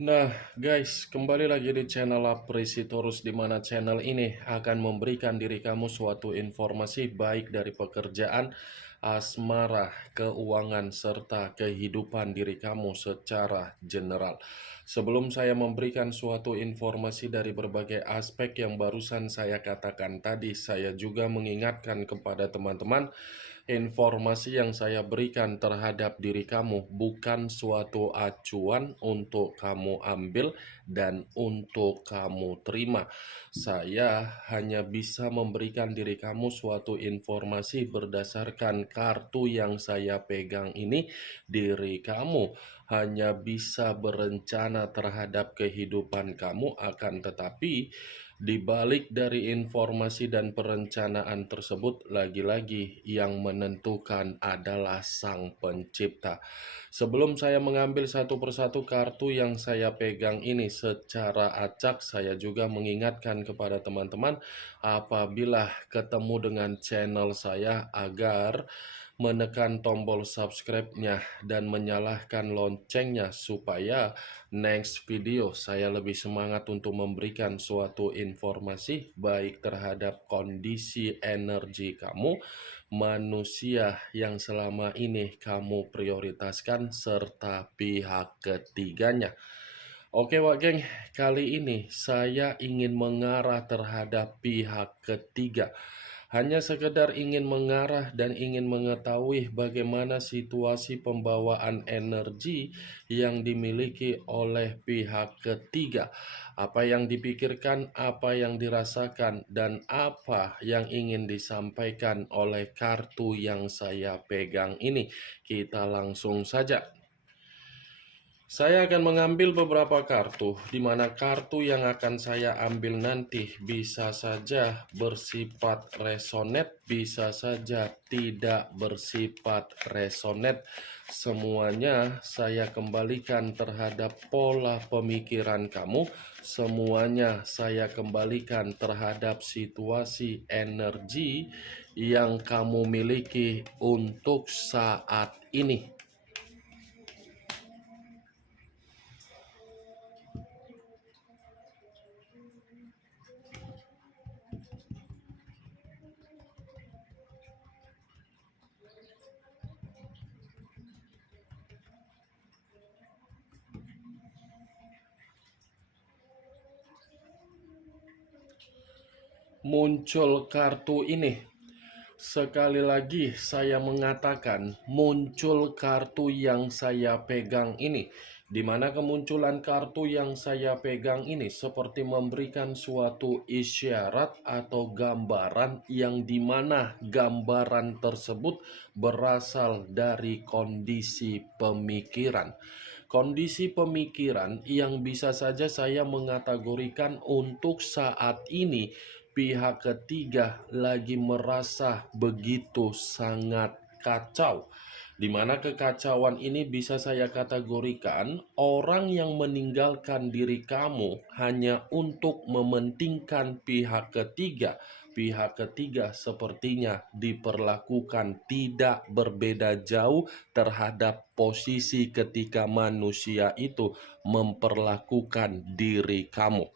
Nah, guys, kembali lagi di channel Apresitorus, di mana channel ini akan memberikan diri kamu suatu informasi baik dari pekerjaan, asmara, keuangan, serta kehidupan diri kamu secara general. Sebelum saya memberikan suatu informasi dari berbagai aspek yang barusan saya katakan tadi, saya juga mengingatkan kepada teman-teman, informasi yang saya berikan terhadap diri kamu bukan suatu acuan untuk kamu ambil dan untuk kamu terima. Saya hanya bisa memberikan diri kamu suatu informasi berdasarkan kartu yang saya pegang ini. Diri kamu hanya bisa berencana terhadap kehidupan kamu, akan tetapi di balik dari informasi dan perencanaan tersebut, lagi-lagi yang menentukan adalah Sang Pencipta. Sebelum saya mengambil satu persatu kartu yang saya pegang ini secara acak, saya juga mengingatkan kepada teman-teman apabila ketemu dengan channel saya agar menekan tombol subscribe-nya dan menyalakan loncengnya supaya next video saya lebih semangat untuk memberikan suatu informasi baik terhadap kondisi energi kamu, manusia yang selama ini kamu prioritaskan, serta pihak ketiganya. Oke Wak Geng, kali ini saya ingin mengarah terhadap pihak ketiga. Hanya sekedar ingin mengarah dan ingin mengetahui bagaimana situasi pembawaan energi yang dimiliki oleh pihak ketiga. Apa yang dipikirkan, apa yang dirasakan, dan apa yang ingin disampaikan oleh kartu yang saya pegang ini. Kita langsung saja. Saya akan mengambil beberapa kartu, di mana kartu yang akan saya ambil nanti bisa saja bersifat resonate, bisa saja tidak bersifat resonate. Semuanya saya kembalikan terhadap pola pemikiran kamu, semuanya saya kembalikan terhadap situasi energi yang kamu miliki untuk saat ini. Muncul kartu ini. Sekali lagi saya mengatakan muncul kartu yang saya pegang ini, di mana kemunculan kartu yang saya pegang ini seperti memberikan suatu isyarat atau gambaran yang dimana gambaran tersebut berasal dari kondisi pemikiran. Kondisi pemikiran yang bisa saja saya mengategorikan untuk saat ini pihak ketiga lagi merasa begitu sangat kacau, di mana kekacauan ini bisa saya kategorikan orang yang meninggalkan diri kamu hanya untuk mementingkan pihak ketiga. Pihak ketiga sepertinya diperlakukan tidak berbeda jauh terhadap posisi ketika manusia itu memperlakukan diri kamu.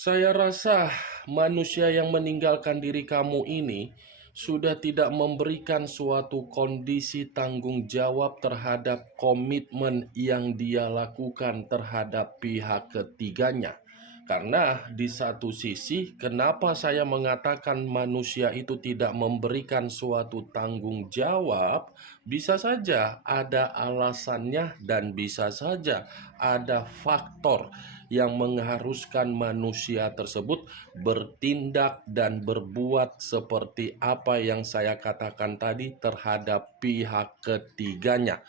Saya rasa manusia yang meninggalkan diri kamu ini sudah tidak memberikan suatu kondisi tanggung jawab terhadap komitmen yang dia lakukan terhadap pihak ketiganya. Karena di satu sisi, kenapa saya mengatakan manusia itu tidak memberikan suatu tanggung jawab? Bisa saja ada alasannya dan bisa saja ada faktor yang mengharuskan manusia tersebut bertindak dan berbuat seperti apa yang saya katakan tadi terhadap pihak ketiganya.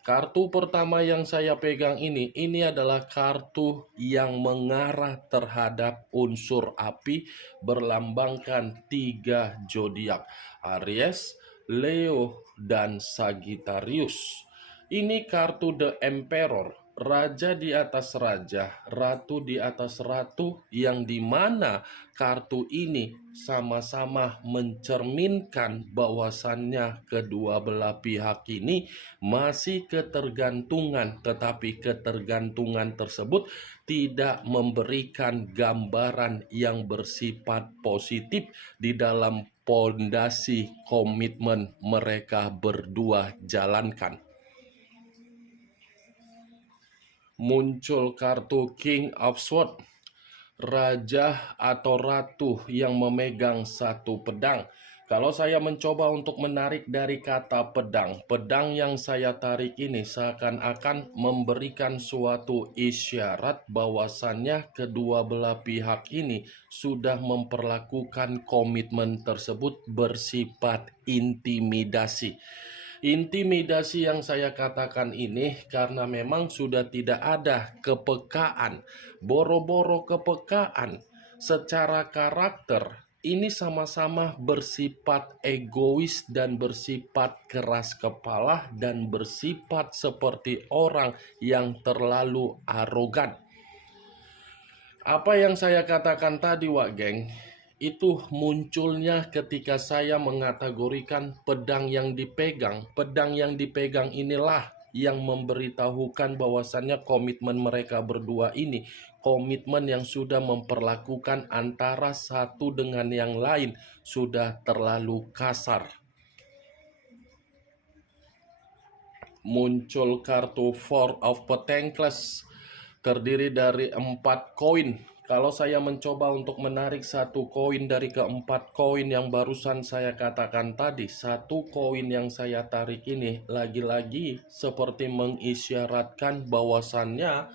Kartu pertama yang saya pegang ini adalah kartu yang mengarah terhadap unsur api, berlambangkan 3 zodiak, Aries, Leo, dan Sagittarius. Ini kartu The Emperor. raja di atas raja, ratu di atas ratu, yang dimana kartu ini sama-sama mencerminkan bahwasannya kedua belah pihak ini masih ketergantungan, tetapi ketergantungan tersebut tidak memberikan gambaran yang bersifat positif di dalam pondasi komitmen mereka berdua jalankan. Muncul kartu King of Swords, raja atau ratu yang memegang satu pedang. Kalau saya mencoba untuk menarik dari kata pedang, pedang yang saya tarik ini seakan-akan memberikan suatu isyarat bahwasannya kedua belah pihak ini sudah memperlakukan komitmen tersebut bersifat intimidasi. Intimidasi yang saya katakan ini karena memang sudah tidak ada kepekaan, boro-boro kepekaan secara karakter. Ini sama-sama bersifat egois dan bersifat keras kepala dan bersifat seperti orang yang terlalu arogan. Apa yang saya katakan tadi, Wak Geng, itu munculnya ketika saya mengategorikan pedang yang dipegang. Pedang yang dipegang inilah yang memberitahukan bahwasannya komitmen mereka berdua ini komitmen yang sudah memperlakukan antara satu dengan yang lain sudah terlalu kasar. Muncul kartu Four of Pentacles, terdiri dari 4 koin. Kalau saya mencoba untuk menarik satu koin dari keempat koin yang barusan saya katakan tadi, satu koin yang saya tarik ini lagi-lagi seperti mengisyaratkan bahwasannya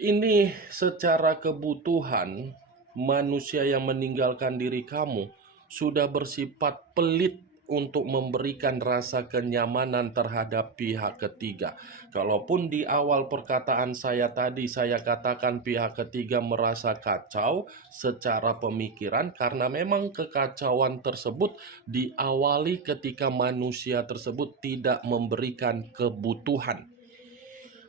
ini secara kebutuhan manusia yang meninggalkan diri kamu sudah bersifat pelit untuk memberikan rasa kenyamanan terhadap pihak ketiga. Kalaupun di awal perkataan saya tadi saya katakan pihak ketiga merasa kacau secara pemikiran karena memang kekacauan tersebut diawali ketika manusia tersebut tidak memberikan kebutuhan.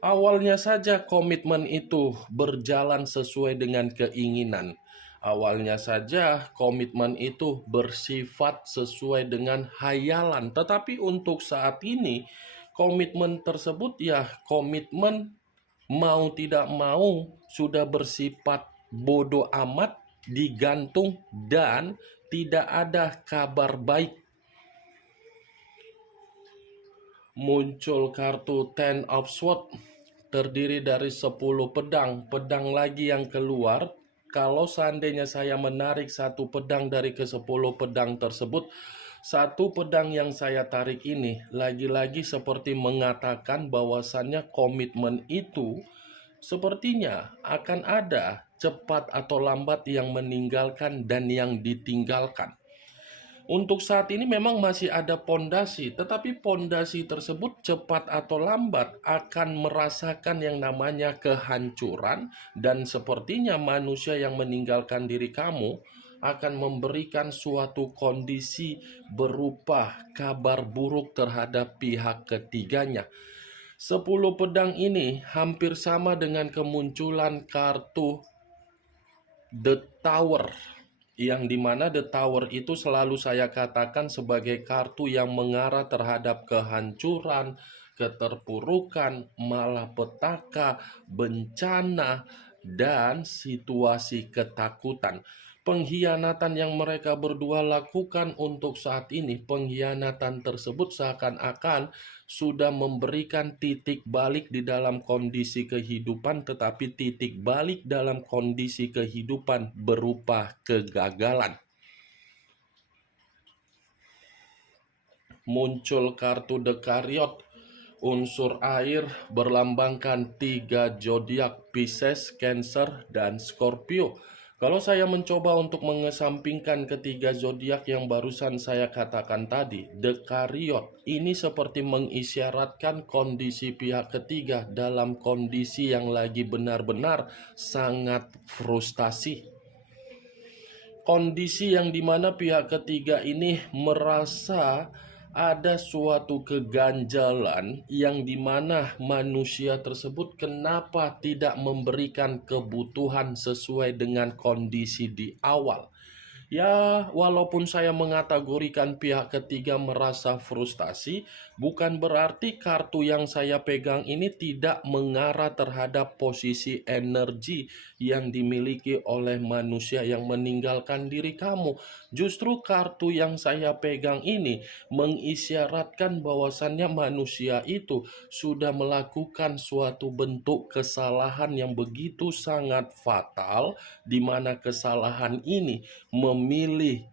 Awalnya saja komitmen itu berjalan sesuai dengan keinginan. Awalnya saja komitmen itu bersifat sesuai dengan hayalan. Tetapi untuk saat ini komitmen tersebut ya komitmen mau tidak mau sudah bersifat bodoh amat, digantung dan tidak ada kabar baik. Muncul kartu Ten of Swords, terdiri dari 10 pedang. Pedang lagi yang keluar. Kalau seandainya saya menarik satu pedang dari ke-10 pedang tersebut, satu pedang yang saya tarik ini lagi-lagi seperti mengatakan bahwasannya komitmen itu sepertinya akan ada cepat atau lambat yang meninggalkan dan yang ditinggalkan. Untuk saat ini memang masih ada pondasi, tetapi pondasi tersebut cepat atau lambat akan merasakan yang namanya kehancuran, dan sepertinya manusia yang meninggalkan diri kamu akan memberikan suatu kondisi berupa kabar buruk terhadap pihak ketiganya. 10 pedang ini hampir sama dengan kemunculan kartu The Tower, yang dimana The Tower itu selalu saya katakan sebagai kartu yang mengarah terhadap kehancuran, keterpurukan, malapetaka, bencana, dan situasi ketakutan. Pengkhianatan yang mereka berdua lakukan untuk saat ini, pengkhianatan tersebut seakan-akan sudah memberikan titik balik di dalam kondisi kehidupan, tetapi titik balik dalam kondisi kehidupan berupa kegagalan. Muncul kartu The Chariot, unsur air, berlambangkan 3 zodiak, Pisces, Cancer, dan Scorpio. Kalau saya mencoba untuk mengesampingkan ketiga zodiak yang barusan saya katakan tadi, The Chariot ini seperti mengisyaratkan kondisi pihak ketiga dalam kondisi yang lagi benar-benar sangat frustasi. Kondisi yang dimana pihak ketiga ini merasa ada suatu keganjalan yang dimana manusia tersebut kenapa tidak memberikan kebutuhan sesuai dengan kondisi di awal. Ya, walaupun saya mengategorikan pihak ketiga merasa frustasi, bukan berarti kartu yang saya pegang ini tidak mengarah terhadap posisi energi yang dimiliki oleh manusia yang meninggalkan diri kamu. Justru kartu yang saya pegang ini mengisyaratkan bahwasannya manusia itu sudah melakukan suatu bentuk kesalahan yang begitu sangat fatal, di mana kesalahan ini memilih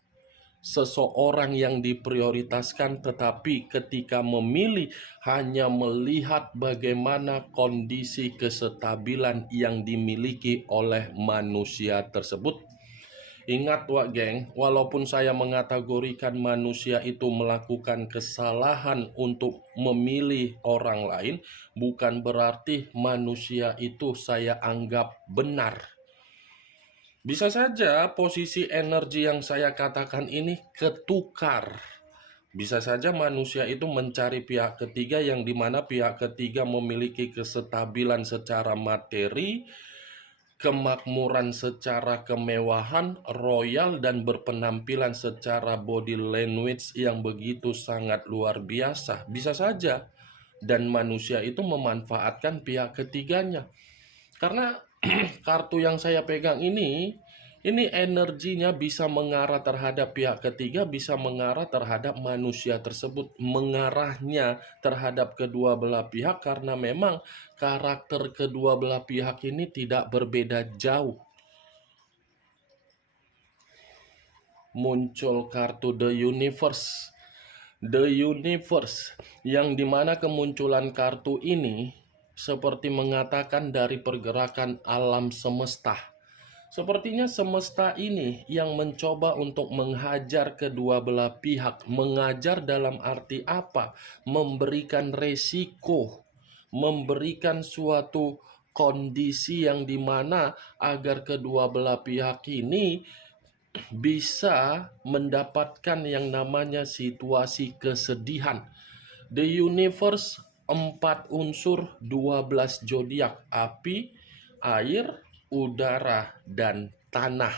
seseorang yang diprioritaskan, tetapi ketika memilih hanya melihat bagaimana kondisi kesestabilan yang dimiliki oleh manusia tersebut. Ingat wak geng, walaupun saya mengategorikan manusia itu melakukan kesalahan untuk memilih orang lain, bukan berarti manusia itu saya anggap benar. Bisa saja posisi energi yang saya katakan ini ketukar. Bisa saja manusia itu mencari pihak ketiga yang dimana pihak ketiga memiliki kesestabilan secara materi, kemakmuran secara kemewahan, royal, dan berpenampilan secara body language yang begitu sangat luar biasa. Bisa saja. Dan manusia itu memanfaatkan pihak ketiganya. Karena kartu yang saya pegang ini energinya bisa mengarah terhadap pihak ketiga, bisa mengarah terhadap manusia tersebut, mengarahnya terhadap kedua belah pihak karena memang karakter kedua belah pihak ini tidak berbeda jauh. Muncul kartu The Universe. The Universe, yang dimana kemunculan kartu ini seperti mengatakan dari pergerakan alam semesta. Sepertinya semesta ini yang mencoba untuk menghajar kedua belah pihak. Mengajar dalam arti apa? Memberikan resiko, memberikan suatu kondisi yang dimana agar kedua belah pihak ini bisa mendapatkan yang namanya situasi kesedihan. The Universe 4 unsur 12 zodiak: api, air, udara, dan tanah.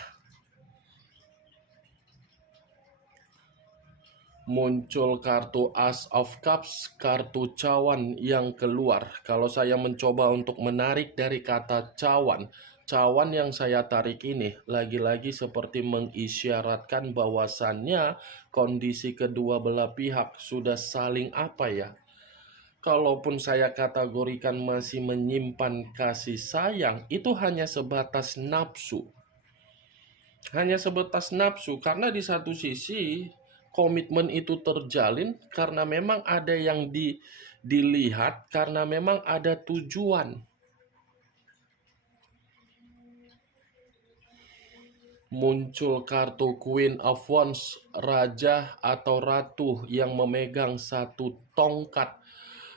Muncul kartu Ace of Cups, kartu cawan yang keluar. Kalau saya mencoba untuk menarik dari kata cawan, cawan yang saya tarik ini lagi-lagi seperti mengisyaratkan bahwasannya kondisi kedua belah pihak sudah saling apa ya? Kalaupun saya kategorikan masih menyimpan kasih sayang, itu hanya sebatas nafsu. Hanya sebatas nafsu, karena di satu sisi komitmen itu terjalin karena memang ada yang dilihat, karena memang ada tujuan. Muncul kartu Queen of Wands, raja atau ratu yang memegang satu tongkat.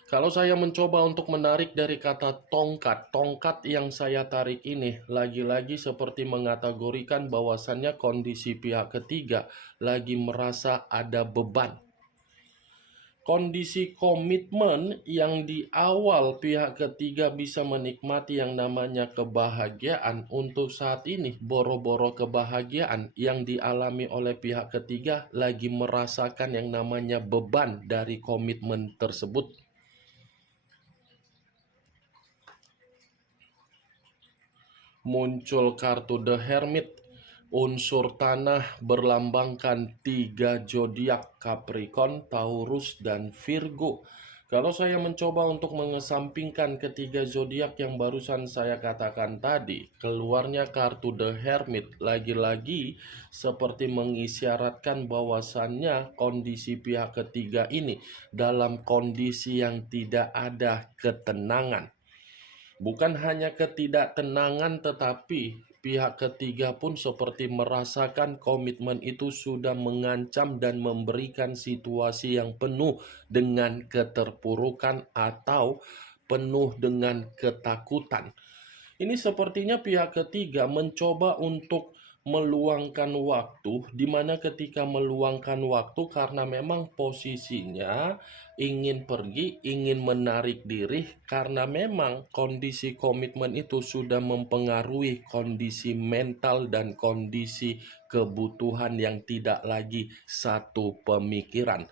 Kalau saya mencoba untuk menarik dari kata tongkat, tongkat yang saya tarik ini lagi-lagi seperti mengategorikan bahwasannya kondisi pihak ketiga lagi merasa ada beban. Kondisi komitmen yang di awal pihak ketiga bisa menikmati yang namanya kebahagiaan, untuk saat ini boro-boro kebahagiaan yang dialami oleh pihak ketiga lagi merasakan yang namanya beban dari komitmen tersebut. Muncul kartu The Hermit, unsur tanah berlambangkan 3 zodiak: Capricorn, Taurus, dan Virgo. Kalau saya mencoba untuk mengesampingkan ketiga zodiak yang barusan saya katakan tadi, keluarnya kartu The Hermit lagi-lagi seperti mengisyaratkan bahwasannya kondisi pihak ketiga ini dalam kondisi yang tidak ada ketenangan. Bukan hanya ketidaktenangan, tetapi pihak ketiga pun seperti merasakan komitmen itu sudah mengancam dan memberikan situasi yang penuh dengan keterpurukan atau penuh dengan ketakutan. Ini sepertinya pihak ketiga mencoba untuk meluangkan waktu, di mana ketika meluangkan waktu karena memang posisinya ingin pergi, ingin menarik diri, karena memang kondisi komitmen itu sudah mempengaruhi kondisi mental dan kondisi kebutuhan yang tidak lagi satu pemikiran.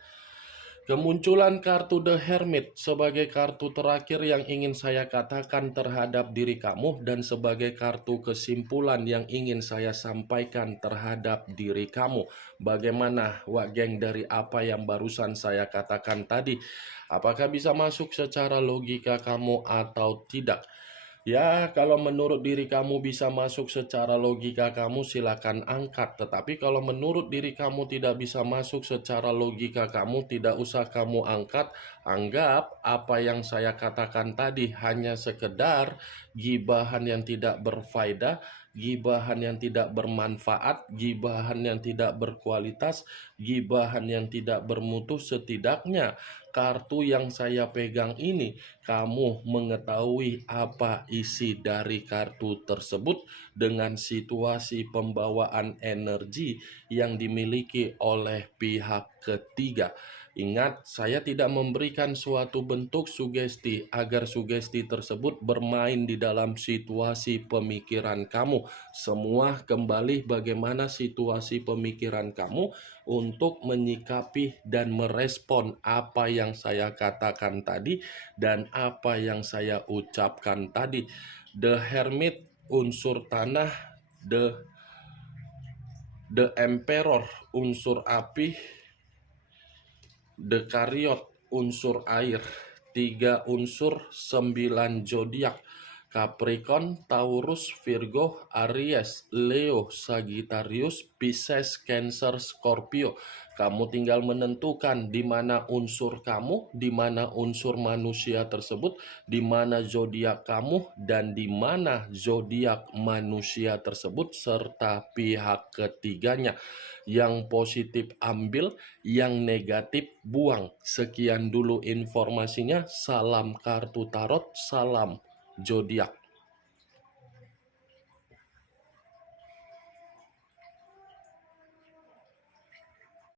Kemunculan kartu The Hermit sebagai kartu terakhir yang ingin saya katakan terhadap diri kamu dan sebagai kartu kesimpulan yang ingin saya sampaikan terhadap diri kamu. Bagaimana Wak Geng dari apa yang barusan saya katakan tadi? Apakah bisa masuk secara logika kamu atau tidak? Ya, kalau menurut diri kamu bisa masuk secara logika kamu, silakan angkat. Tetapi kalau menurut diri kamu tidak bisa masuk secara logika kamu, tidak usah kamu angkat. Anggap apa yang saya katakan tadi hanya sekedar gibahan yang tidak berfaedah, gibahan yang tidak bermanfaat, gibahan yang tidak berkualitas, gibahan yang tidak bermutu. Setidaknya kartu yang saya pegang ini, kamu mengetahui apa isi dari kartu tersebut dengan situasi pembawaan energi yang dimiliki oleh pihak ketiga. Ingat, saya tidak memberikan suatu bentuk sugesti agar sugesti tersebut bermain di dalam situasi pemikiran kamu. Semua kembali bagaimana situasi pemikiran kamu untuk menyikapi dan merespon apa yang saya katakan tadi dan apa yang saya ucapkan tadi. The Hermit unsur tanah, The Emperor unsur api, The Chariot unsur air. 3 unsur, 9 zodiak: Capricorn, Taurus, Virgo, Aries, Leo, Sagittarius, Pisces, Cancer, Scorpio. Kamu tinggal menentukan di mana unsur kamu, di mana unsur manusia tersebut, di mana zodiak kamu, dan di mana zodiak manusia tersebut serta pihak ketiganya. Yang positif ambil, yang negatif buang. Sekian dulu informasinya. Salam kartu tarot, salam zodiak.